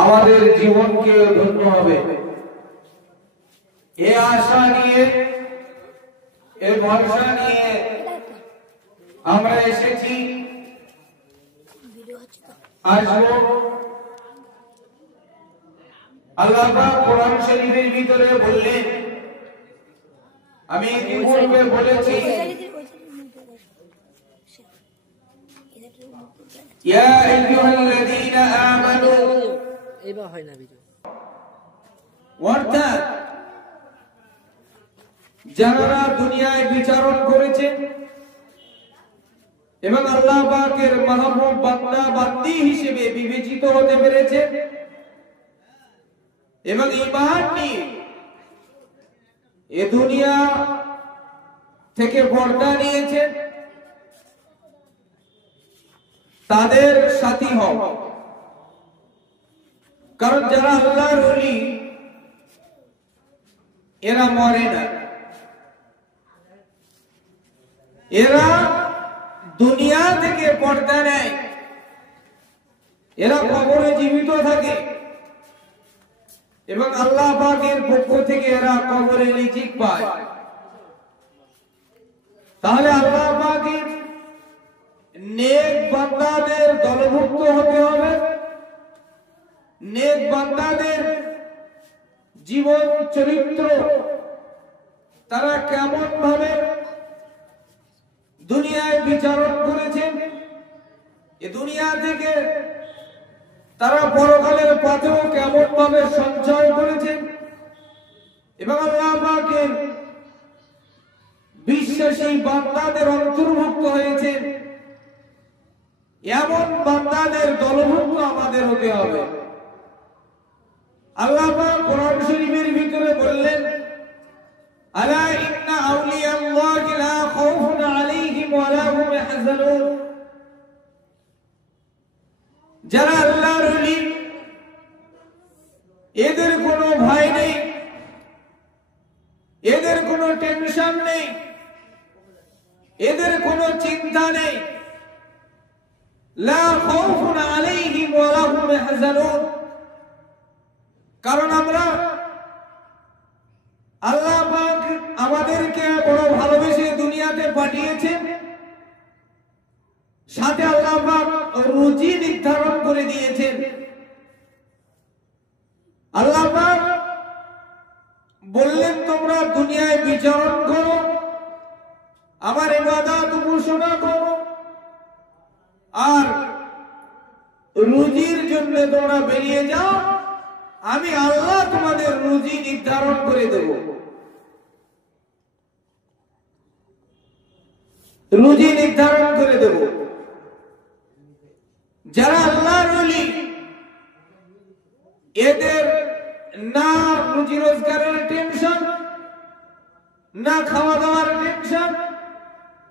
আমাদের জীবনকে ধন্য হবে এ আশা নিয়ে এ ভরসা নিয়ে আমরা এসেছি। আসবো আল্লাহ পাক কোরআন শরীফের ভিতরে বললেন, আমি ইতিপূর্বে বলেছি, ইয়া আইয়ুহাল্লাযীনা আমানু, এবার হয় না ভিডিও, অর্থাৎ যারা দুনিয়ায় বিচরণ করেছে এবং আল্লাহ পাকের মাহবুব বান্দা বান্দি হিসেবে বিবেচিত হতে পেরেছে এবং ঈমান নিয়ে এ দুনিয়া থেকে পর্দা নিয়েছে, তাদের সাথী হও। কারণ যারা আল্লাহর ওলি এরা মরে না, এরা দুনিয়া থেকে পর্দা নেয়, এরা কবরে জীবিত থাকে এবং আল্লাহ পাকের পক্ষ থেকে এরা কবরে রিজিক পায়। তাহলে আল্লাহ পাকের নেক বান্দাদের দলভুক্ত হতে হবে। নেক বান্দাদের জীবন চরিত্র তারা কেমন ভাবে দুনিয়ায় বিচরণ করেছেন, এ দুনিয়া থেকে তারা পরকালের পথেও কেমন ভাবে সঞ্চয় করেছেন এবং আল্লাহ পাকের বিশ্বাসী বান্দাদের অন্তর্ভুক্ত হয়েছেন, এমন বান্দাদের দলভুক্ত আমাদের হতে হবে। আল্লাহ পাক কোরআন শরীফের ভিতরে বললেন, আলা ইন্না আউলিয়াল্লাহি লা খাউফুন আলাইহিম ওয়া লা হুম ইয়াহজানুন, যারা আল্লাহর ওলি এদের কোনো ভয় নেই, এদের কোনো টেনশন নেই, এদের কোনো চিন্তা নেই। লা খাউফুন আলাইহিম ওয়া লা হুম ইয়াহজানুন, কারণ আমরা আল্লাহ পাক আমাদেরকে বড় ভালোবেসে দুনিয়াতে পাঠিয়েছেন, সাথে আল্লাহ পাক রুজি নির্ধারণ করে দিয়েছেন। আল্লাহ পাক বললেন, তোমরা দুনিয়ায় বিচরণ করো, আমার ইবাদত উপাসনা করো, আর রুজির জন্য তোমরা বেরিয়ে যাও, আমি আল্লাহ তোমাদের রুজি নির্ধারণ করে দেব। রুজি নির্ধারণ করে দেব। যারা আল্লাহর ওলি এদের না রুজি রোজগারের টেনশন, না খাওয়া দাওয়ার টেনশন।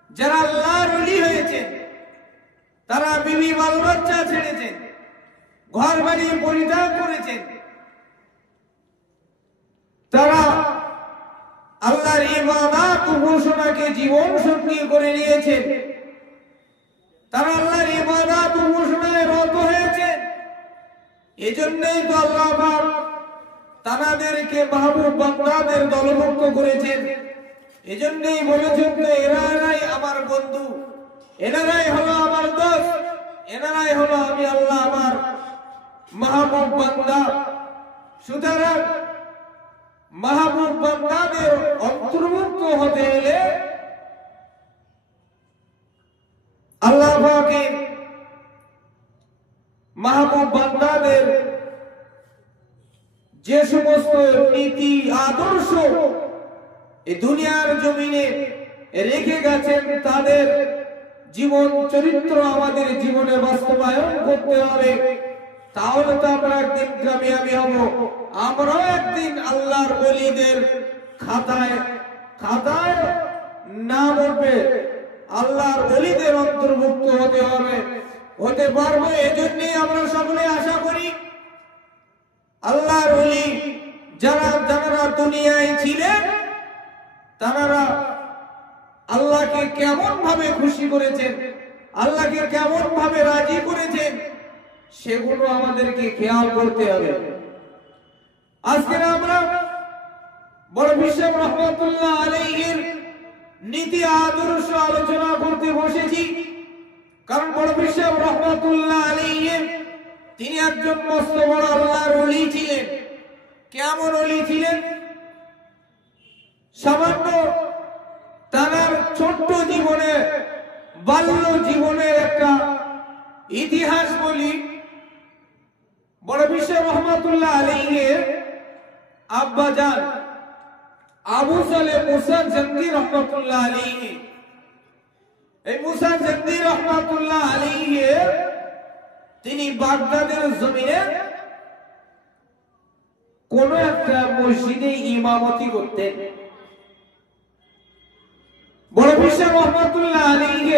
যারা আল্লাহর ওলি হয়েছেন তারা বিবি বাল বাচ্চা ছেড়েছেন, ঘর বাড়ি পরিত্যাগ করেছেন, তারা আল্লাহর ইবাদত উপাসনাকে জীবন সঙ্গী করে নিয়েছেন, তারা আল্লাহর ইবাদত উপাসনায় রত হয়েছেন। এজন্যই তো আল্লাহ পাক তাদেরকে মাহবুব বান্দাদের দলভুক্ত করেছেন। এজন্যই বলেছেন, তো এরাই আমার বন্ধু, এনারাই হলো আমার দোস্ত, এনারাই হলো আমি আল্লাহ আমার মাহবুব বান্দা। সুতরাং মাহবুব বান্দাদের অন্তর্ভুক্ত হতে হলে আল্লাহ পাকের মাহবুব বান্দাদের যে সমস্ত নীতি আদর্শ এই দুনিয়ার জমিনে রেখে গেছেন, তাদের জীবন চরিত্র আমাদের জীবনে বাস্তবায়ন করতে হবে। তাহলে তো আমরা একদিন কামিয়াবি হব, আমরাও একদিন আল্লাহর ওলিদের খাতায় খাতায় নাম উঠবে, আল্লাহর ওলিদের অন্তর্ভুক্ত হতে হবে, হতে পারবো। এজন্যই আমরা সকলে আশা করি আল্লাহর ওলি যারা দুনিয়ায় ছিলেন তারা আল্লাহকে কেমন ভাবে খুশি করেছেন, আল্লাহকে কেমন ভাবে রাজি করেছেন, সেগুলো আমাদেরকে খেয়াল করতে হবে। আজকে আমরা বড় বিশ্ব রহমাতুল্লাহ আলাইহির নীতি আদর্শ আলোচনা করতে বসেছি। কারণ বড় বিশ্ব রহমাতুল্লাহ আলাইহি তিনি একজন মস্ত বড় আল্লাহর ওলি ছিলেন। কেমন ওলি ছিলেন? সামান্য তার ছোট্ট জীবনে, বাল্য জীবনের একটা ইতিহাস বলি। বড় বিশ্ব রহমাতুল্লাহ আলাইহির আব্বা জান আবু সালেহ মুসা জঙ্গি রহমাতুল্লাহ আলাইহি, এই মুসা জঙ্গি রহমাতুল্লাহ আলাইহি তিনি বাগদাদের জমিনে কোন একটা মসজিদে ইমামতি করতেন। বড় বিশ্ব রহমাতুল্লাহ আলাইহি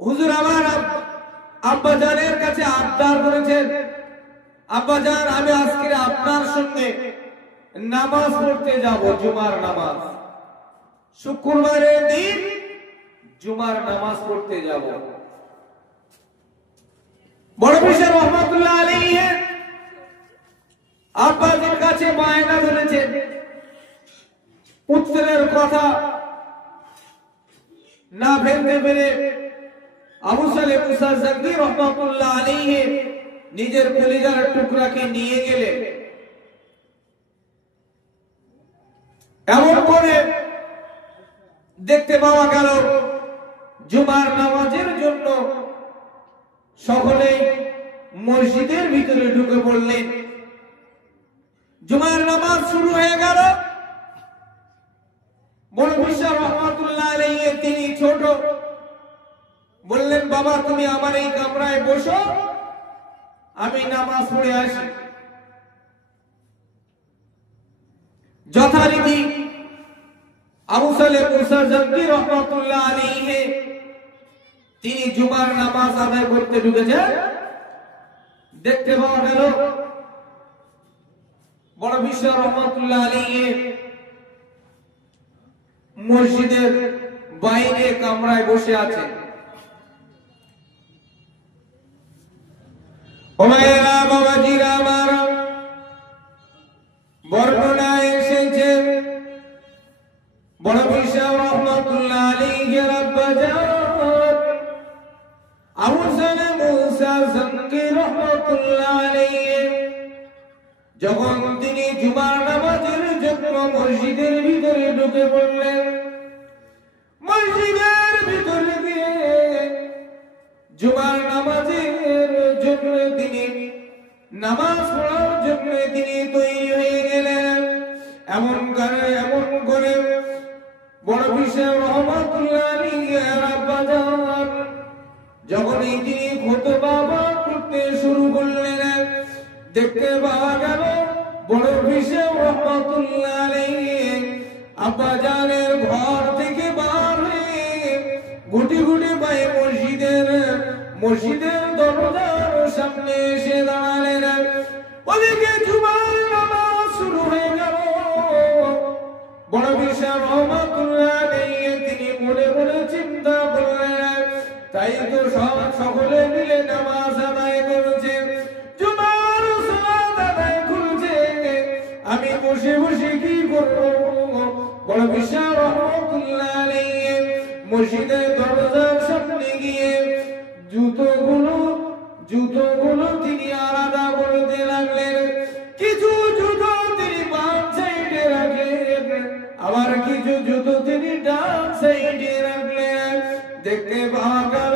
হুজুর আমার আব্বা জানের কাছে আবদার করেছেন, আব্বা জান আমি আজকে আপনার সঙ্গে নামাজ পড়তে যাব, জুমার নামাজ, শুক্রবারের দিন জুমার নামাজ পড়তে যাব। বড় বিশ্ব রহমাতুল্লাহ আলাইহি আব্বাজির কাছে বায়না ধরেছেন। পুত্রের কথা না ফেলতে পেরে আবু সালেহ মুসা জঙ্গি রহমাতুল্লাহ আলাইহি নিজের কলিজার টুকরাকে নিয়ে গেলেন। এমন করে দেখতে পাওয়া গেল জুমার নামাজের জন্য সকলেই মসজিদের ভিতরে ঢুকে পড়লেন। জুমার নামাজ শুরু হয়ে গেল। বড় বিশ্ব রহমাতুল্লাহ আলাইহি তিনি ছোট, বললেন বাবা তুমি আমার এই কামরায় বসো, আমি নামাজ পড়ে আসি। যথারীতি আবু সালেহ মুসা জঙ্গি রহমাতুল্লাহ আলাইহি তিনি জুমার নামাজ আদায় করতে ঢুকেছেন। দেখতে পাওয়া গেল বড় বিশ্ব রহমাতুল্লাহ আলাইহি মসজিদের বাইরে কামরায় বসে আছেন। ওমায়েরা বাবাজিরা আমার, বর্ণনায় এসেছে বড় বিশ্ব রহমাতুল্লাহ আলাইহির আব্বা জান আবু সালেহ মুসা জঙ্গি রহমাতুল্লাহ আলাইহি যখন তিনি জুমার নামাজের জন্য মসজিদের ভিতরে ঢুকে পড়লেন, মসজিদের ভিতরে গিয়ে জুমার নামাজের জন্য তিনি নামাজ পড়ার জন্য তিনি তৈরি হয়ে গেলেন। এমন করে বড় বিশ্ব রহমাতুল্লাহ আলাইহির আব্বা জান যখনই তিনি খুতবা করতে শুরু করলেন, দেখতে পাওয়া গেল বড় বিশ্ব রহমাতুল্লাহ আলাইহি আব্বা জানের ঘর থেকে বার হয়ে গুটি গুটি পায়ে মসজিদের দরজার সামনে এসে দাঁড়ালেন। ওদিকে জুমার নামাজ শুরু হয়ে গেল। বড় বিশ্ব রহমাতুল্লাহ আলাইহি তিনি মনে মনে চিন্তা করলেন, তাই তো সকলে মিলে নামাজ আদায় করছে, জুমার সালাত আদায় করছে, আমি বসে বসে কি করব? বড় বিশ্ব রহমাতুল্লাহ আলাইহি মসজিদের দরজার সামনে গিয়ে জুতোগুলো তিনি আলাদা করতে লাগলেন। কিছু জুতো তিনি বাম সাইডে রাখলেন, আবার কিছু জুতো তিনি ডান সাইডে রাখলেন। দেখতে পাওয়া গেল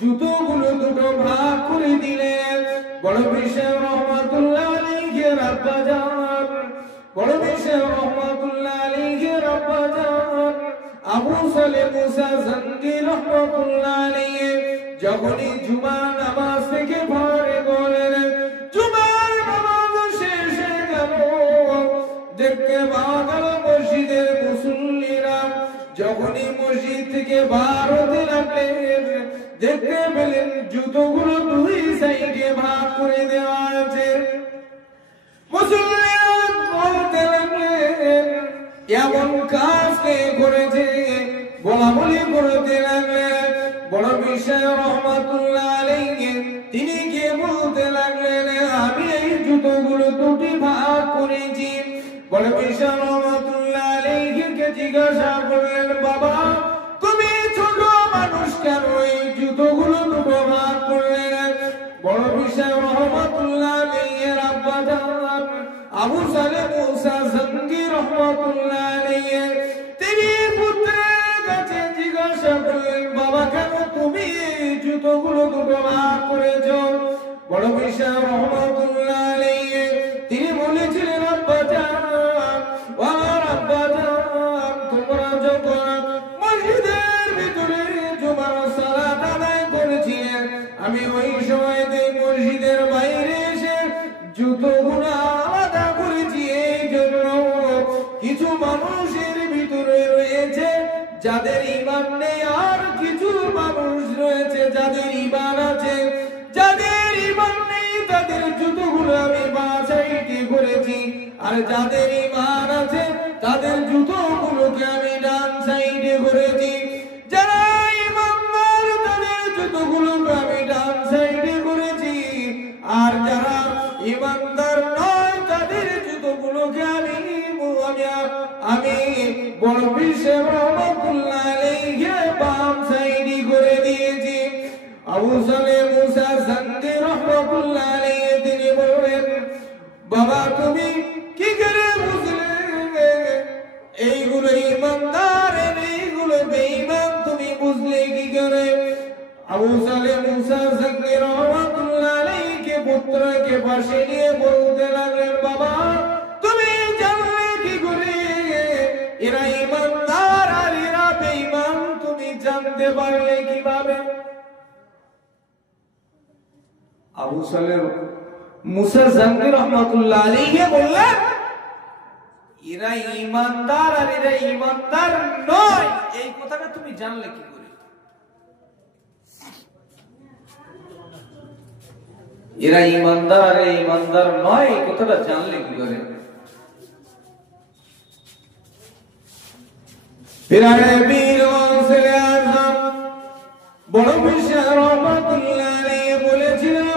জুতোগুলো দুটো ভাগ করে দিলেন। বড় বিশ্ব রহমাতুল্লাহ আলাইহির আব্বা জান, বড় বিশ্ব রহমাতুল্লাহ আলাইহির আব্বা জান আবু সালেহ মুসা জঙ্গি রহমাতুল্লাহ আলাইহি যখনই জুমার নামাজ থেকে ঘরে গেলেন, জুমার নামাজ শেষ হয়ে গেল। দেখতে পাওয়া গেল মসজিদের মুসল্লিরা যখনই মসজিদ থেকে বার হতে লাগলেন, দেখতে পেলেন জুতোগুলো দুই সাইডে ভাগ করে দেওয়া আছে। মুসল্লিরা বলতে লাগলেন এমন কাজ কে করেছে, বলা বলি করতে লাগলেন। বড় বিশ্ব রহমাতুল্লাহ আলাইহি জুতোগুলো দুটি ভাগ করেছি। বড় বিশাল রহমাতুল্লাহ আলাইহিকে জিজ্ঞাসা করলেন, বাবা তুমি ছোট মানুষ কেন এই জুতোগুলো দুটো ভাগ করলেন? বড় বিশাল রহমাতুল্লাহ আলাইহির আব্বা জান আবু সালেহ মুসা জঙ্গি রহমাতুল্লাহ আলাইহি তিনি পুত্রের কাছে জিজ্ঞাসা করলেন, বাবা কেন তুমি জুতোগুলো দুটো ভাগ করেছো? বড় বিশাল রহমাতুল্লাহ আলাইহি তিনি বলেছিলেন, আব্বা জান আমার আব্বা জান তোমরা যখন মসজিদের ভিতরে জুমার সালাত আদায় করেছিলেন আমি ওই সময়তে মসজিদের বাইরে এসে জুতোগুলো আলাদা করেছি। এই জন্য কিছু মানুষের ভিতরে রয়েছে যাদের ঈমান নেই, আর কিছু মানুষ রয়েছে যাদের ঈমান আছে। যাদের ঈমান নেই তাদের জুতোগুলো আমি বাঁ সাইডে করেছি, আর যাদের ঈমান আছে তাদের জুতোগুলোকে আমি ডান সাইডে করেছি। যারা ঈমানদার তাদের জুতোগুলোকে আমি ডান সাইডে করেছি, আর যারা ঈমানদার নয় তাদের জুতোগুলোকে আমি বড় বিশাল রহমাতুল্লাহ আলাইহি বাম সাইডে করে দিয়েছি। আবু সালেহ মুসা জঙ্গি রহমাতুল্লাহ আলাইহি তিনি বললেন, বাবা তুমি কি করে বুঝলে এইগুলো ঈমানদার এইগুলো বেঈমান তুমি বুঝলে কি করে? আবু সালেহ মুসা জঙ্গি রহমাতুল্লাহ আলাইহি পুত্রকে পাশে নিয়ে বলতে লাগলেন, বাবা তুমি জানলে কি করে এরা ঈমানদার আর এরা বেঈমান তুমি জানতে পারলে কিভাবে? আবু সালেহ মুসা জঙ্গি রহমাতুল্লাহ আলাইহি বললেন, এরা ঈমানদার আর এরা ঈমানদার নয় এই কথাটা তুমি জানলে কি করে? এরা ঈমানদার আর ঈমানদার নয় এই কথাটা জানলে কি করে? পিরানে বীর ওয়াসিল আযম বড় বিশাল রহমাতুল্লাহ আলাইহি বলেছিলেন,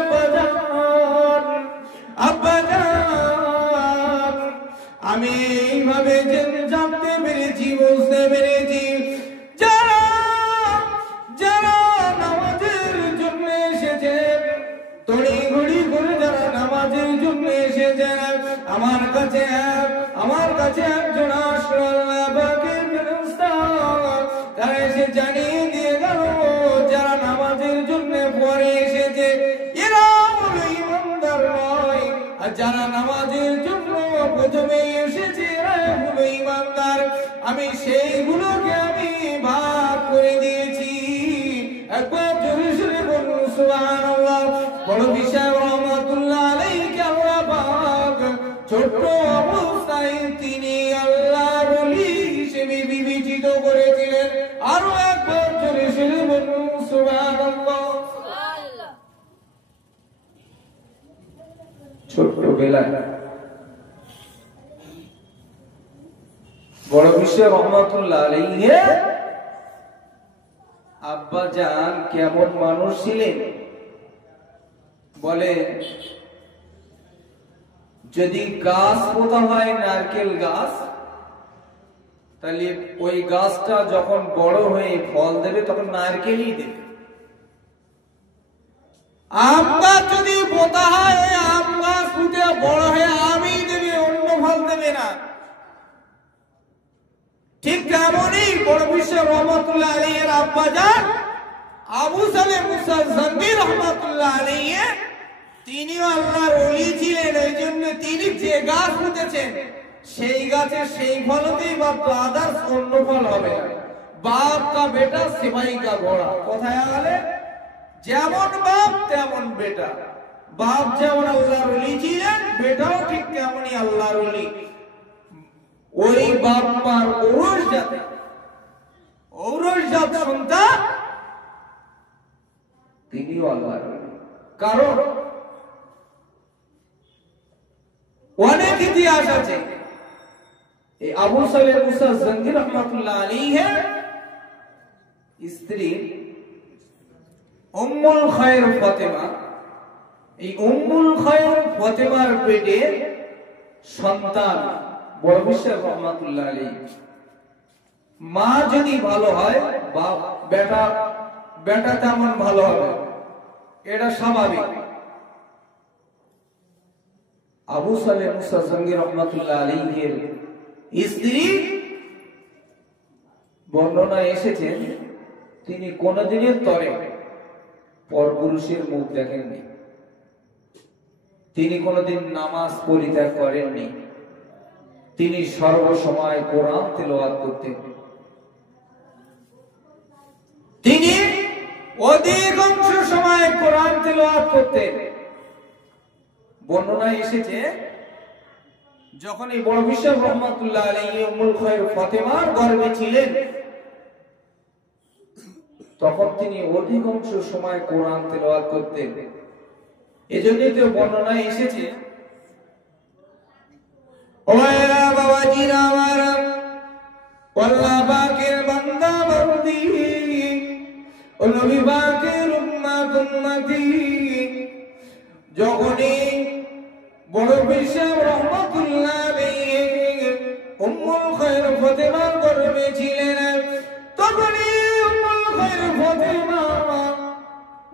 আব্বা জান আমি এইভাবে জানতে পেরেছি বুঝতে পেরেছি যারা যারা নামাজের জন্য এসেছেন তড়িঘড়ি করে যারা নামাজের জন্য এসেছেন আমার কাছে একজন আসলো আল্লাহ পাকের ফেরেশতা তারা এসে জানিয়ে দিয়ে গেল যারা নামাজের জন্য পরে এসেছে এরা হলো ঈমানদার নয়, আর যারা নামাজের জন্য প্রথমে এসেছে এরা হলো ঈমানদার। আমি সেইগুলোকে আমি ভাগ করে দিয়েছি। একবার জোরে জোরে বলুন সুবহানাল্লাহ। বড় বিশাল রহমাতুল্লাহ আলাইহি আল্লাহ পাক ছোট্ট অবস্থায় তিনি আল্লাহর ওলি হিসেবে বিবেচিত করেছিলেন। আরো একবার জোরে জোরে বলুন সুবহানাল্লাহ। ছোট্টবেলায় বড় বিশাল রহমাতুল্লাহ আলাইহি আব্বা জান কেমন মানুষ ছিলেন বলে, যদি গাছ পোতা হয় নারকেল গাছ তাহলে ওই গাছটা যখন বড় হয়ে ফল দেবে তখন নারকেলই দেবে। আম গাছ যদি পোতা হয় আম গাছ ফুটে বড় হয়ে আমই দেবে, অন্য ফল দেবে না। ঠিক তেমনই বড় বিশাল রহমাতুল্লাহ আলাইহির আব্বা জান আবু সালেহ মুসা জঙ্গি রহমাতুল্লাহ আলাইহি তিনিও আল্লাহর ওলি ছিলেন। এই জন্য তিনি যে গাছ পুঁতেছেন সেই গাছের সেই ফলতেই মাত্র আদার্স অন্য ফল হবে না। বাপ কা বেটা সিপাহী কা ঘোড়া কোথায় গেলে যেমন বাপ তেমন বেটা। বাপ যেমন আল্লাহর ওলি ছিলেন বেটাও ঠিক তেমনই আল্লাহর ওলি। ওই বাপ মার ঔরস জাত সন্তান তিনিও আল্লাহর ওলি। কারণ অনেক ইতিহাস আছে। এই আবু সালেহ মুসা জঙ্গি রহমাতুল্লাহ আলাইহি স্ত্রী উম্মুল খায়র ফাতেমা এই উম্মুল খায়র ফাতেমার পেটে সন্তান বড় বিশ্বের রহমাতুল্লাহ আলাইহি। মা যদি ভালো হয় বাপ বেটা তেমন ভালো হবে, এটা স্বাভাবিক। আবু সালেহ মুসা জঙ্গি রহমাতুল্লাহ আলাইহির স্ত্রী বর্ণনায় এসেছে তিনি কোনদিনের তরে পরপুরুষের মুখ দেখেননি, তিনি কোনদিন নামাজ পরিত্যাগ করেননি, তিনি সর্বসময় কোরআন তেলাওয়াত করতেন, তিনি অধিকাংশ সময় কোরআন তেলাওয়াত করতেন। বর্ণনায় এসেছে যখন এই বড় বিশ্ব রহমাতুল্লাহ আলাইহি উম্মুল খায়র ফাতেমার গর্ভে ছিলেন তখন তিনি অধিকাংশ সময় কোরআন তেলাওয়াত করতেন। এজন্যই তো বর্ণনায় এসেছে ওয়া বাবাজিরা আমার আল্লাহ পাকের বান্দা বান্দি ও নবী পাকের উম্মত উম্মতি যখনই বড় বিশ্ব রহমাতুল্লাহ আলাইহি উম্মুল খায়র ফাতেমার গর্ভে ছিলেন তখনই উম্মুল খায়র ফাতেমা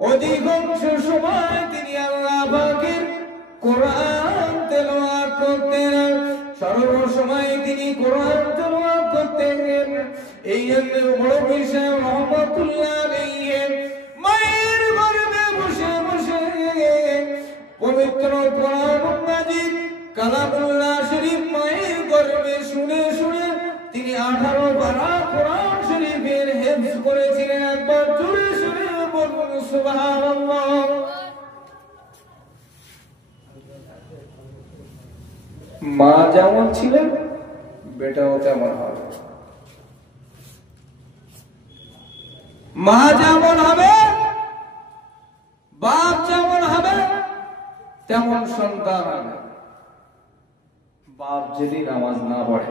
অধিকাংশ সময় তিনি আল্লাহ পাকের কোরআন তেলাওয়াত করতেন, সর্বসময় তিনি কোরআন তেলাওয়াত করতেন। এই জন্য বড় বিশ্ব রহমাতুল্লাহ আলাইহি মায়ের গর্ভে বসে বসে পবিত্র কোরআন মাজিদ কালামুল্লাহ শরীফ মায়ের গর্ভে শুনে শুনে তিনি 18 পারা কোরআন শরীফের হিফজ করেছিলেন। একবার জোরে জোরে বলুন সুবহানাল্লাহ। মা যেমন ছিলেন বেটাও তেমন হবে, মা যেমন হবে বাপ যেমন হবে তেমন সন্তান হবে। বাপ যদি নামাজ না পড়ে,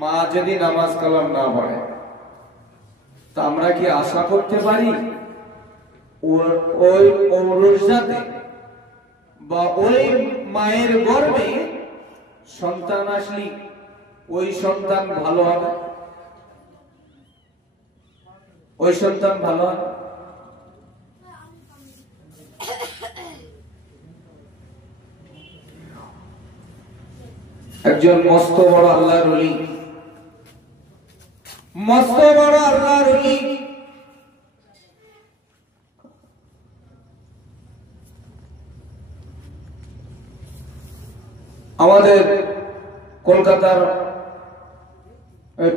মা যদি নামাজ কালাম না পড়ে, তা আমরা কি আশা করতে পারি ওই ঔরসাতে বা ওই মায়ের গর্ভে সন্তান আসলি ওই সন্তান ভালো হবে? ওই সন্তান ভালো হবে? একজন মস্ত বড় আল্লাহর ওলি, মস্ত বড় আল্লাহর ওলি আমাদের কলকাতার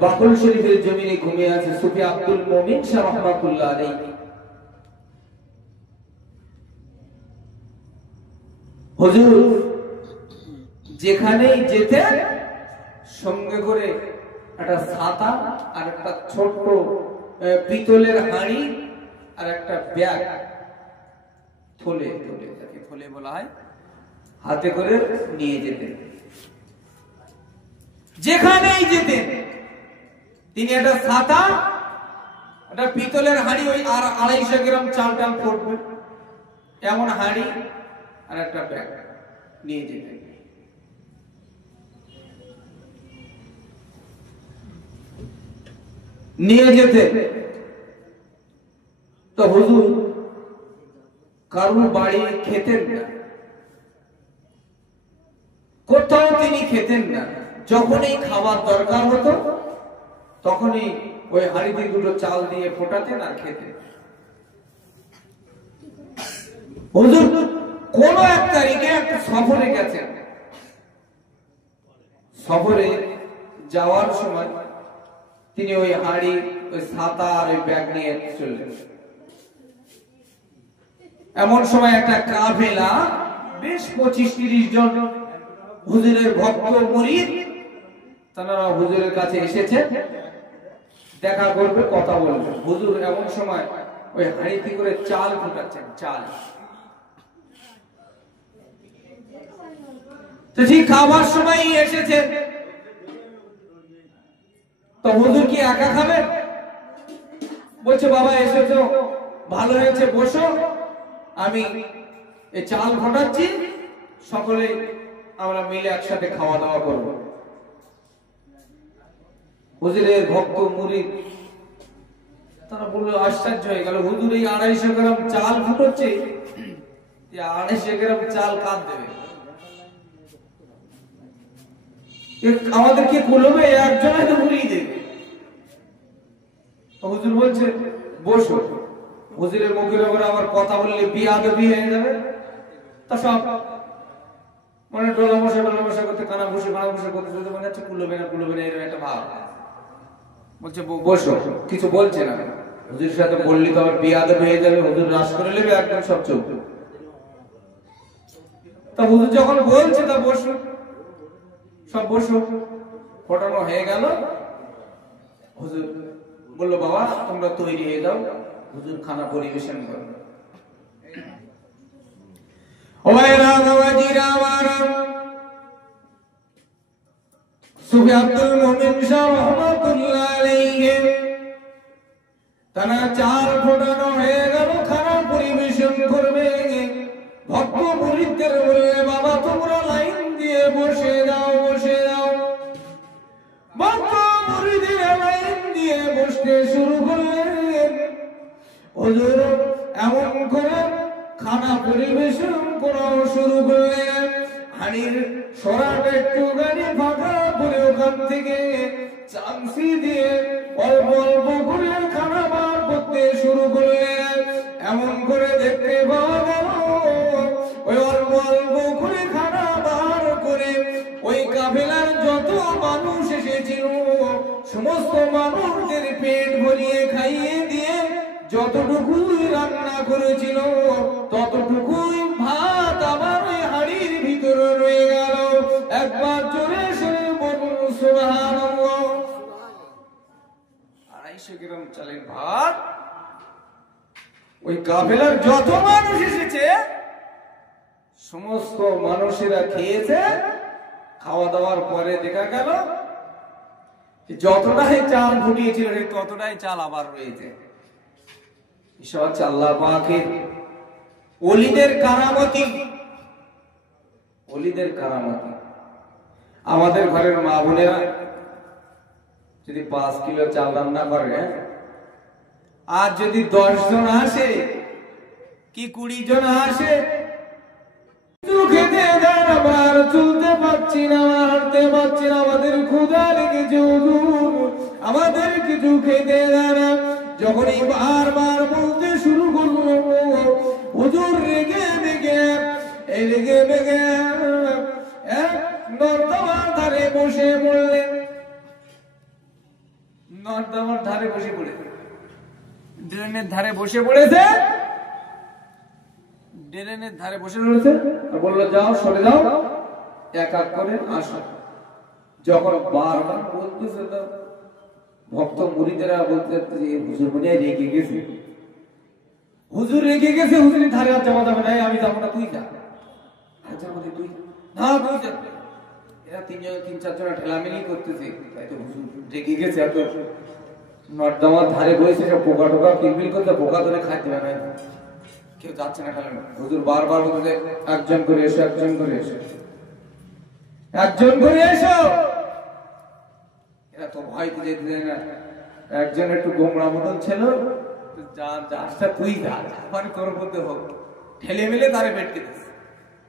বাকুল শরীফের জমিনে ঘুমিয়ে আছে সুফি আব্দুল মুমিন শাহ রহমাতুল্লাহ আলাইহি। হুজুর যেখানেই যেতেন সঙ্গে করে একটা ছাতা আর একটা ছোট্ট পিতলের হাঁড়ি আর একটা ব্যাগ থলে যাকে থলে বলা হয় হাতে করে নিয়ে যেতেন। যেখানেই যেতেন তিনি একটা ছাতা একটা পিতলের হাঁড়ি, ওই আর 250 গ্রাম চাল টাল পড়বে এমন হাঁড়ি আর একটা ব্যাগ নিয়ে যেতেন। তো হুজুর কারুর বাড়ি খেতেন না, কোথাও তিনি খেতেন না। যখনই খাবার দরকার হতো তখনই ওই হাঁড়িতে দুটো চাল দিয়ে ফোটাতেন আর খেতেন। হুজুর কোন এক তারিখে একটা সফরে গেছেন, সফরে যাওয়ার সময় তিনি ওই হাঁড়ি ওই ছাতা আর ওই ব্যাগ নিয়ে চললেন। এমন সময় একটা কাফেলা বেশ 25-30 জন হুজুরের ভক্ত মুরিদ তারা হুজুরের কাছে এসেছে, দেখা করবে, কথা বলবে। হুজুর এমন সময় ওই হাঁড়িতে করে চাল ফুটাচ্ছেন, চাল। তো ঠিক খাবার সময় এসেছে, তো হুজুর কি একা খাবেন? বলছে বাবা এসেছো ভালো হয়েছে, বসো, আমি এই চাল ফোটাচ্ছি, সকলে আমরা মিলে একসাথে খাওয়া দাওয়া করব। হুজুরের ভক্ত মুরিদ তারা বললো, আশ্চর্য হয়ে গেল, হুজুর এই 250 গ্রাম চাল ফুটোচ্ছে, 250 গ্রাম চাল কাঁদ দেবে, আমাদের কি কুলবে, একজনে তো ভুলিয়ে দেবে। হুজুর বলছে বসো। হুজুরের মুখের উপরে আবার কথা বললে বিয়াদবি হয়ে যাবে, তা সব মানে ডলা মশা করতে, কানা বসে করতে, যদি মনে হচ্ছে কুলবে না এরকম একটা ভাব। বলছে বসো, কিছু বলছে না। হুজুরের সাথে বললি তো আবার বিয়াদবি হয়ে যাবে, হুজুর রাস করে নেবে একদম সব চোখ। তা হুজুর যখন বলছে তা বসো, সব বসো। ফোটানো হয়ে গেল। হুজুর বললো, বাবা তোমরা তৈরি হয়ে যাও, হুজুর খানা পরিবেশন করো। ও ভাইরা বাবাজিরা আমার, সুফি আব্দুল মুমিন শাহ রহমাতুল্লাহ আলাইহি তারা চাল ফোটানো হয়ে গেল, খানা পরিবেশন করবে। ভক্ত মুরিদদের বললে, বাবা তোমরা লাইন দিয়ে বসে যাও। ভক্ত মুরিদরা লাইন দিয়ে বসতে শুরু করলেন। হুজুর এমন করে খানা পরিবেশন করা শুরু করলেন। হাড়ির সরাটা একটু গাড়ি ফাঁকা করে ওখান থেকে চামচি দিয়ে অল্প অল্প করে খানা বার করতে শুরু করলেন। এমন করে দেখতে পাওয়া গেল, ওই অল্প অল্প করে খানা বার করে ওই কাফেলার যত মানুষ এসেছিল সমস্ত মানুষদের পেট ভরিয়ে খাইয়ে দিয়ে যতটুকুই রান্না করেছিল ততটুকুই ভাত আবার ওই হাড়ির ভিতরে রয়ে গেল। একবার জোরে সরে বলুন সুবহানাল্লাহ। 250 গ্রাম চালের ভাত ওই কাফেলার যত মানুষ এসেছে সমস্ত মানুষেরা খেয়েছে। খাওয়া দাওয়ার পরে দেখা গেল যতটাই চাল ফুটিয়েছিল ততটাই চাল আবার রয়েছে। ঈশ্বর আল্লাহ পাকের ওলিদের কারামতি। আমাদের ঘরের মা বোনেরা যদি 5 কিলো চাল রান্না করে, আর যদি 10 জন আসে কি 20 জন আসে, খেতে দেন, আবার চলতে পারছি না, হাঁটতে পারছি না, আমাদের ক্ষুধা লেগেছে হুজুর, আমাদের কিছু খেতে দেন। যখনই বারবার বলতে শুরু করলো, হুজুর রেগে মেগে এক নর্দমার ধারে বসে পড়লেন। নর্দমার ধারে বসে পড়েছে, ড্রেনের ধারে বসে পড়েছে, ড্রেনের ধারে বসে রয়েছে। আর বললো, যাও সরে যাও, এক এক করে আসো। যখন বারবার বলতেছে তো ভক্ত মুরিদেরা বলতে, হুজুর মনে রেগে গেছে, হুজুরের ধারে আর যাওয়া যাবে না, আমি যাবো না, তুই যা। তুই না, তুই যা। এরা 3-4 জন ঠেলামেলি করতেছে, তাই তো হুজুর রেগে গেছে। এত নর্দমার ধারে বসে সব পোকা টোকা কিলবিল করতে, পোকা ধরে খাইতে পারে না, কেউ যাচ্ছে না। খেলেন হুজুর বারবার বলতে, একজন করে এসো, একজন করে এসো, একজন করে এসো। এরা তো ভয়তে যেতে দেয় না। একজন একটু গোমরা মতন ছিল, তুই যা, তোর মধ্যে হোক, ঠেলে মেলে তারে পেট কেটেছে।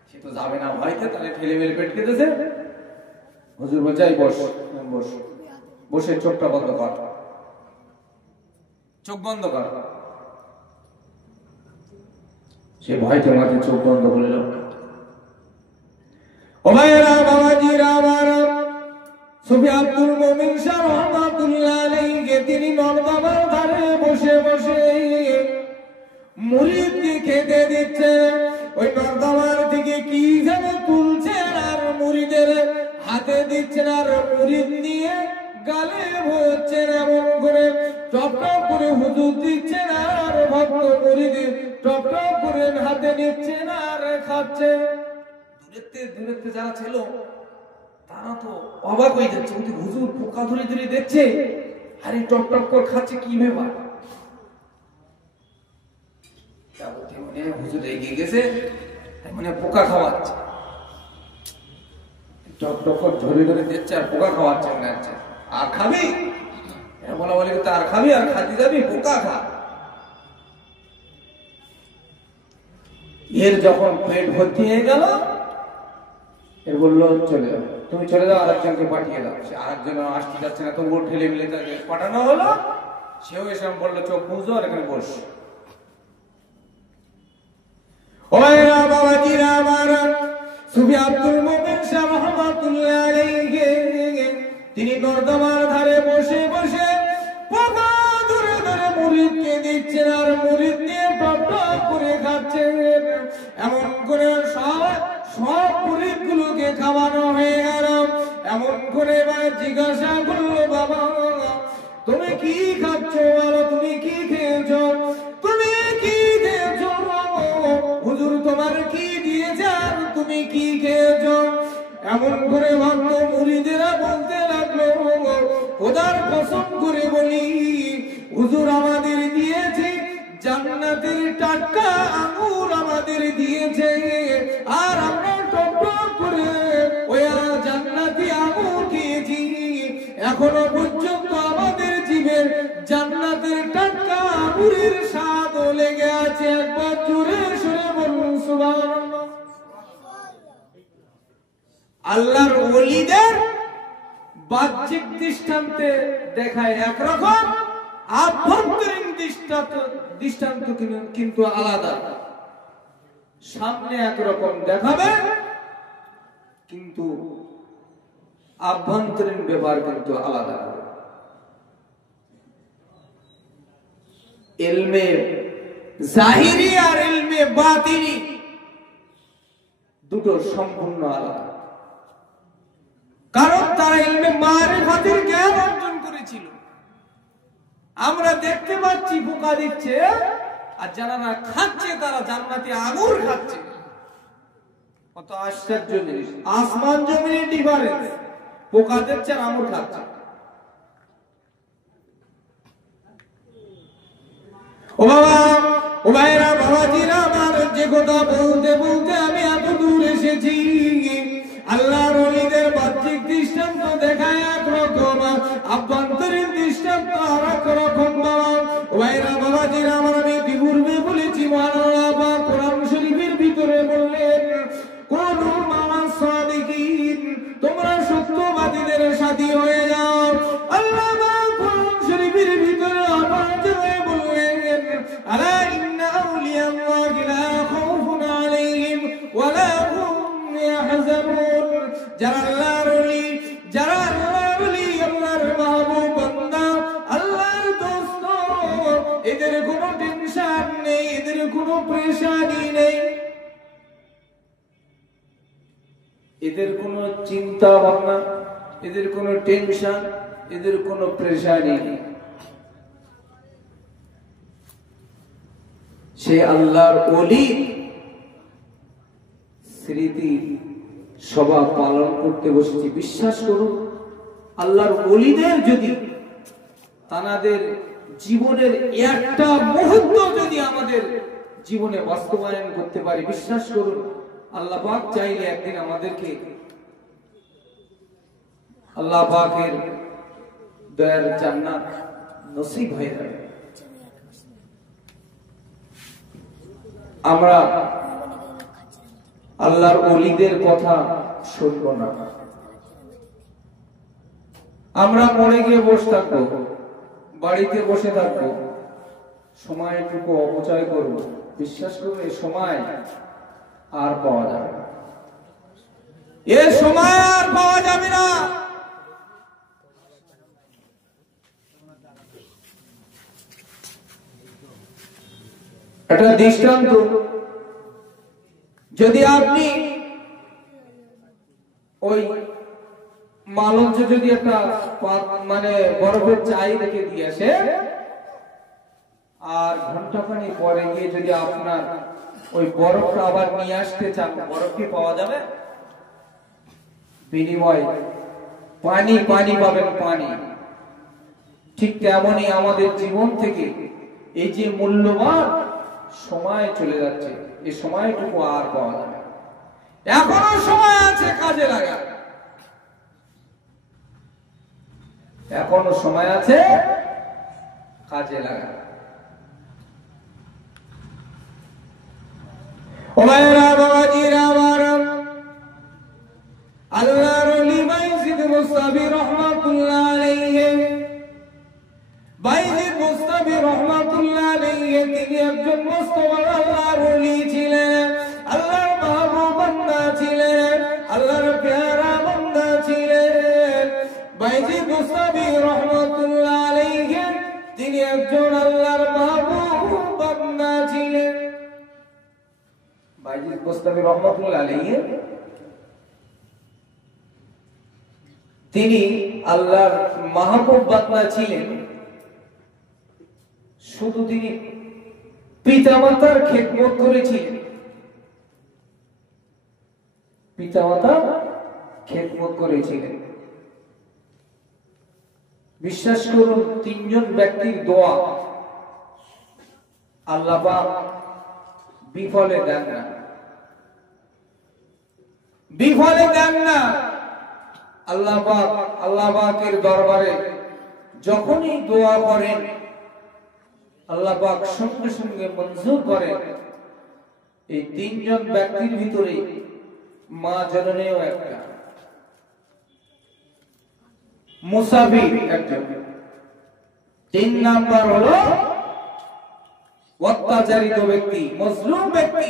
সে তো যাবে না ভয়তে, তাহলে ঠেলে মেলে পেট কেটেছে। হুজুর বলছে, বস বস, বসে চোখটা বন্ধ কর, চোখ বন্ধ কর। সে ভয়তে মাঝে চোখ বন্ধ করল। ও ভাইরা বাবাজিরা আমার, সুফি আব্দুল মুমিন শাহ রহমাতুল্লাহ আলাইহি তিনি নর্দমার ধারে বসে মুরিদকে খেতে দিচ্ছে। ওই নর্দমার দিকে কি যেন তুলছেন আর মুরিদের হাতে দিচ্ছেন, আর মুরিদ নিয়ে গালে ভরছেন। এমন করে টপ টপ করে হুজুর দিচ্ছেন, আর ভক্ত মুরিদ টপ টপ করে হাতে নিচ্ছেন আর খাচ্ছে। দূরেতে যারা ছিল তারা তো অবাক হয়ে যাচ্ছে, হুজুর পোকা ধরে ধরে দেখছে, আরে টপ টপ করে খাচ্ছে, কি ব্যাপার? হুজুর এগিয়ে গেছে, মানে পোকা খাওয়াচ্ছে, টক টক ধরে ধরে দিচ্ছে আর পোকা খাওয়াচ্ছে মনে হচ্ছে। আর খাবি? বলা বলি আর খাবি আর খাতে যাবি, পোকা খা। এর যখন পেট ভর্তি হয়ে গেল, এর বললো চলে যাও, তুমি চলে যাও, আরেকজনকে পাঠিয়ে দাও। সে আরেকজন আসতে যাচ্ছে না, তবুও ঠেলে মিলে তাকে পাঠানো হলো। সেও এসে বললো চোখ বুঝো আর এখানে বস। বাবাজিরা আমার সুফি আব্দুল মুমিন শাহ রহমাতুল্লাহ আলাইহি তিনি নর্দমার ধারে বসে বসে পোকা ধরে ধরে মুরিদকে দিচ্ছেন, আর মুরিদ নিয়ে টপ টপ করে খাচ্ছেন। এমন করে সব মুরিদগুলোকে খাওয়ানো হয়ে গেল। এমন করে এবার জিজ্ঞাসা করলো, বাবা তুমি কি খাচ্ছ, বলো তুমি কি খেয়েছ, তুমি কি খেয়েছ, হুজুর তোমার কি দিয়েছে আর তুমি কি খেয়েছ। এমন করে ভক্ত মুরিদেরা বলতে লাগলো, খোদার কসম করে বলি হুজুর আমাদের দিয়েছে জান্নাতের টাটকা আঙ্গুর আমাদের দিয়েছে, আর আমরা টক টক করে ওই জান্নাতি আঙ্গুর খেয়েছি। এখনো পর্যন্ত আমাদের জীবের জান্নাতের টাটকা আঙ্গুরের স্বাদ লেগে আছে। একবার জোরে সরে বলুন সুবহানাল্লাহ। আল্লাহর ওলিদের বাহ্যিক দৃষ্টান্তে দেখায় একরকম, আভ্যন্তরীণ দৃষ্টান্ত কিন্তু আলাদা। সামনে একরকম দেখাবে, কিন্তু আভ্যন্তরীণ ব্যাপার কিন্তু আলাদা। ইলমে জাহিরি আর ইলমে বাতিনি দুটো সম্পূর্ণ আলাদা। কারণ তারা ইলমে মারিফাতের জ্ঞান অর্জন করেছিল। আমরা দেখতে পাচ্ছি পোকা দিচ্ছে, আর যারা না খাচ্ছে তারা জান্নাতি আঙ্গুর খাচ্ছে। কত আশ্চর্য জিনিস, আসমান জমিনের ডিফারেন্স। পোকা দিচ্ছে আর আঙ্গুর খাচ্ছে। ও বাবা, ও ভাইরা, বাবাজিরা আমার, যে কথা বলতে বলতে আমি এত দূর এসেছি। আল্লাহর ওলিদের বাহ্যিক দৃষ্টান্ত দেখায় একরকম, আভ্যন্তরীণ দৃষ্টান্ত আর এক রকম। বাবা ও ভাইরা, বাবাজিরা আমার, আমি ইতিপূর্বে বলেছি মহান আল্লাহ পাক কোরআন শরীফের ভিতরে বললেন, কুনু মা'আস সাদিকিন, তোমরা সত্যবাদীদের সাথী হয়ে যাও। আল্লাহ পাক কোরআন শরীফের ভিতরে আবার বললেন, আলা ইন্না আউলিয়া আল্লাহি লা খাউফুন আলাইহিম ওয়া লা হুম ইয়াহজানুন। যারা আল্লাহর ওলি, যারা আল্লাহর ওলি, আল্লাহর মাহবুব বান্দা, আল্লাহর দোস্ত, এদের কোনো টেনশন নেই, এদের কোনো পেরেশানি নেই, এদের কোনো চিন্তা ভাবনা, এদের কোনো টেনশন, এদের কোনো পেরেশানি নেই। সে আল্লাহর ওলি স্মৃতি সভা পালন করতে বসেছি। বিশ্বাস করুন, আল্লাহর ওলিদের যদি তাদের জীবনের একটা মুহূর্ত যদি আমাদের জীবনে বাস্তবায়ন করতে পারি, বিশ্বাস করুন আল্লাহ পাক চাইলে একদিন আমাদেরকে আল্লাহ পাকের দয়ার জান্নাত নসিব হয়ে যাবে। আমরা আল্লাহর ওলিদের কথা শুনব না, আমরা মরে গিয়ে বসে থাকবো, বাড়িতে বসে থাকবো, সময়টুকু অপচয় করব। বিশ্বাস করুন, এই সময় আর পাওয়া যাবে না, এ সময় আর পাওয়া যাবে না। এটা দৃষ্টান্ত। যদি আপনি ওই মালঞ্চ যদি একটা মানে বরফের চাই রেখে দিয়ে আসে, আর ঘন্টাখানি পরে গিয়ে যদি আপনার ওই বরফটা আবার নিয়ে আসতে চান, বরফ কি পাওয়া যাবে? বিনিময় পানি পানি পাবেন, পানি। ঠিক তেমনই আমাদের জীবন থেকে এই যে মূল্যবান সময় চলে যাচ্ছে, এই সময়টুকু আর পাওয়া যাবে না। এখনো সময় আছে, কাজে লাগা। এখনো সময় আছে, কাজে লাগা। ও ভাইরা বাবাজিরা আমার, আল্লাহর ওলি বাইজিদ মুস্তাফি রহমাতুল্লাহ আলাইহি, বাইজিদ মুস্তাফি রহমাতুল্লাহ আলাইহি তিনি একজন মস্ত বড় আল্লাহর ওলি ছিলেন, আল্লাহর মাহবুব বান্দা ছিলেন, আল্লাহর প্যারা বান্দা ছিলেন। বাইজিদ মুস্তাফি রহমাতুল্লাহ আলাইহি তিনি একজন আল্লাহর মাহবুব বান্দা ছিলেন। বাইজিদ মুস্তাফি রহমাতুল্লাহ আলাইহি তিনি আল্লাহর মাহবুব বান্দা ছিলেন। শুধু তিনি পিতামাতার খেদমত করেছিলেন, পিতামাতার খেদমত করেছিলেন। বিশ্বাস করুন, তিনজন ব্যক্তির দোয়া আল্লাহ পাক বিফলে দেন না, বিফলে দেন না। আল্লাহ পাকের দরবারে যখনই দোয়া করেন আল্লাহ পাক সঙ্গে সঙ্গে মঞ্জুর করেন। এই তিনজন ব্যক্তির ভিতরে মা জননীও একটা, মুসাফির একজন, 3 নাম্বার হলো অত্যাচারিত ব্যক্তি, মজলুম ব্যক্তি।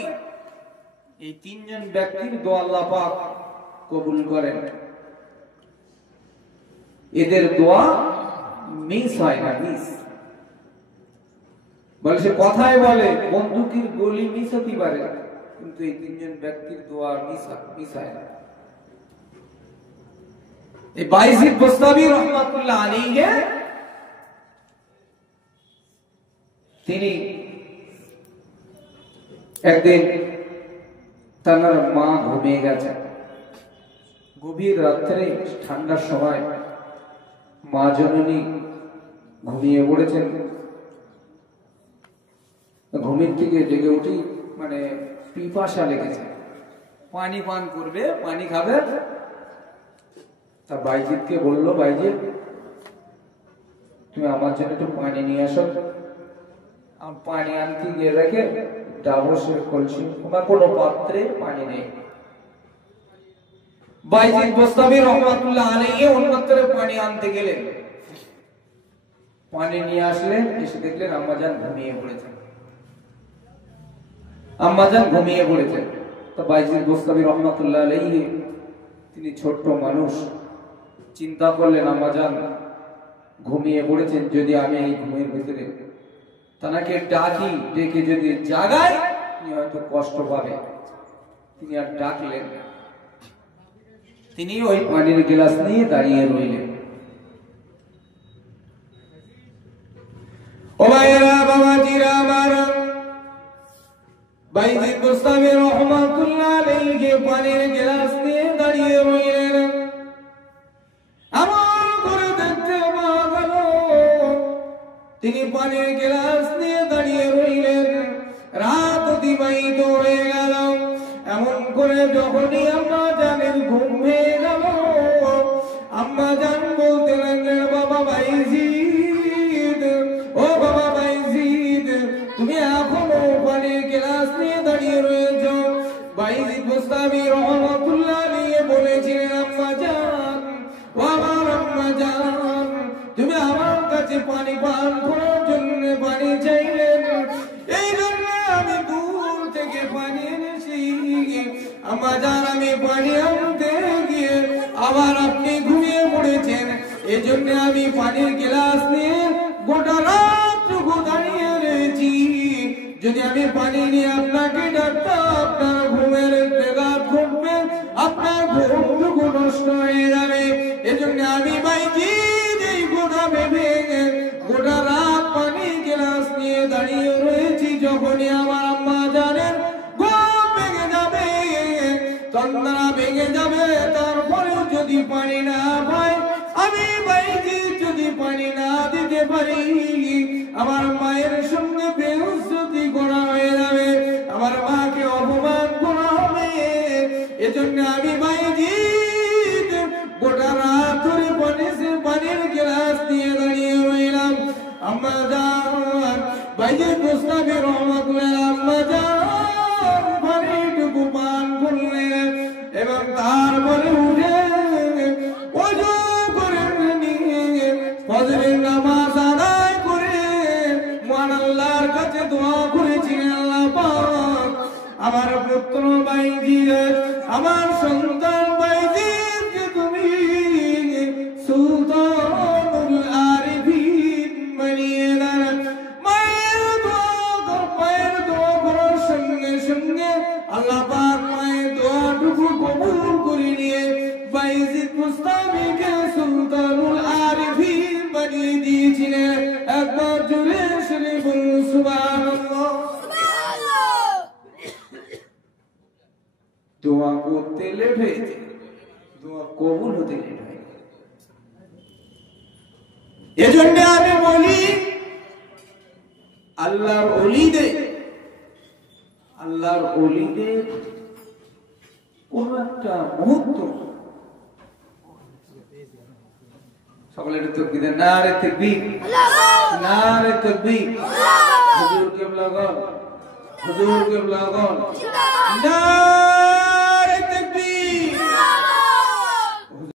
এই তিনজন ব্যক্তির দোয়া আল্লাহ পাক কবুল করেন। এদের দোয়া মিস হয় না, মিস বলে সে কথায় বলে বন্দুকের গুলি মিস হতে পারে, কিন্তু এই তিনজন ব্যক্তির দোয়া মিস হয় না। এই বাইজিদ বুস্তামি রহমাতুল্লাহ আলাইহি তিনি একদিন তার মা ঘুমিয়ে গেছে। গভীর রাত্রে ঠান্ডার সময় মা জননী ঘুমিয়ে পড়েছেন। ঘুমের থেকে জেগে উঠি মানে পিপাসা লেগেছে, পানি পান করবে, পানি খাবে। তা বাইজিদকে বললো, বাইজিদ তুমি আমার জন্য একটু পানি নিয়ে আসো। পানি আনতে গিয়ে দেখে ডাবসের কলসি, কোনো পাত্রে পানি নেই। বাইজিদ বুস্তামি রহমাতুল্লাহ আলাইহি অন্যত্র পানি আনতে গেলেন, পানি নিয়ে আসলেন, এসে দেখলেন আম্মাজান ঘুমিয়ে পড়েছেন, আম্মাজান ঘুমিয়ে পড়েছেন। তো বাইজিদ বুস্তামি রহমাতুল্লাহ আলাইহি তিনি ছোট্ট মানুষ, চিন্তা করলেন আম্মাজান ঘুমিয়ে পড়েছেন, যদি আমি এই ঘুমের ভিতরে তাকে ডাকি, ডেকে যদি জাগাই তিনি হয়তো কষ্ট পাবে। তিনি আর ডাকলেন না, তিনি ওই পানির গ্লাস নিয়ে দাঁড়িয়ে রইলেন। ও ভাইরা বাবাজিরা আমার, বাইজিদ বুস্তামি রহমাতুল্লাহ আলাইহি পানির গ্লাস নিয়ে দাঁড়িয়ে রইলেন। আমার করে দেখতে পাওয়া গেল তিনি পানির গ্লাস নিয়ে দাঁড়িয়ে রইলেন। রাত অতিবাহিত হয়ে গেল। এমন করে যখনই আম্মা জানের ঘুম ভেঙে গেল, আম্মা জান বলতে লাগলেন, বাবা বাইজিদ, ও বাবা বাইজিদ, তুমি এখনো পানির গ্লাস নিয়ে দাঁড়িয়ে রয়েছ। বাইজিদ বুস্তামি রহমাতুল্লাহ আলাইহি বলেছিলেন, আম্মা জান, ও আমার আম্মা জান, তুমি আমার কাছে পানি পান করার জন্য পানি চাইলেন, এই জন্য আমি দূর থেকে পানি এনেছি। আম্মা জান, আমি পানি আনতে গিয়ে আবার আপনি ঘুমিয়ে পড়েছেন, এই জন্য আমি পানির গ্লাস নিয়ে গোটা রাতটুকু দাঁড়িয়ে রয়েছি। যদি আমি পানি নিয়ে আপনাকে ডাকতাম, আপনার ঘুমের ব্যাঘাত ঘটবে, আপনার ঘুমটুকু নষ্ট হয়ে যাবে। এজন্য আমি বাইজিদ এই গোটা ভেবে গোটা রাত পানির গ্লাস নিয়ে দাঁড়িয়ে রয়েছি। যখনই আমার আম্মা জানেন ঘুম ভেঙে যাবে, তন্দ্রা ভেঙে যাবে, তারপরেও যদি পানি না পাই, আমি বাইজিদ যদি পানি না দিতে পারি, আমার মায়ের সঙ্গে বেহুশতি করা হয়ে যাবে, আমার মাকে এজন্য আমি বাইজিদ গোটা রাত ধরে পানির গ্লাস দিয়ে দাঁড়িয়ে রইলাম। আম্মা জান বাইজিদ মুস্তাফি রহমাতুল্লাহ আম্মা জান পানিটুকু পান করলেন এবং তারপরে উঠে ওযু করে নিয়ে ফজরের নামাজ আদায় করে মহান আল্লাহর কাছে দোয়া করেছিলেন, আল্লাহ পাক আমার পুত্র বাইজিদ আমার সন্তান বাইজিদকে তুমি সুলতানুল আরিফিন বানিয়ে দাও। মায়ের দোয়া করার সঙ্গে সঙ্গে আল্লাহ পাক মায়ের দোয়াটুকু কবুল করে নিয়ে বাইজিদ মুস্তাফিকে সুলতানুল আরিফিন বানিয়ে দিয়েছিলেন। একবার জোরে শুনে বলুন সুবহানাল্লাহ। দোয়া করতে লেট হয়েছে, দোয়া কবুল হতে লেট হয়ে গেছে। এজন্য আমি বলি আল্লাহর ওলিদের কোন একটা মুহূর্ত সকলে একটু তাকবীর দেন, নারে তাকবীর, নারে তাকবীর। হুজুর কিবলাগণ, হুজুর কিবলাগণ,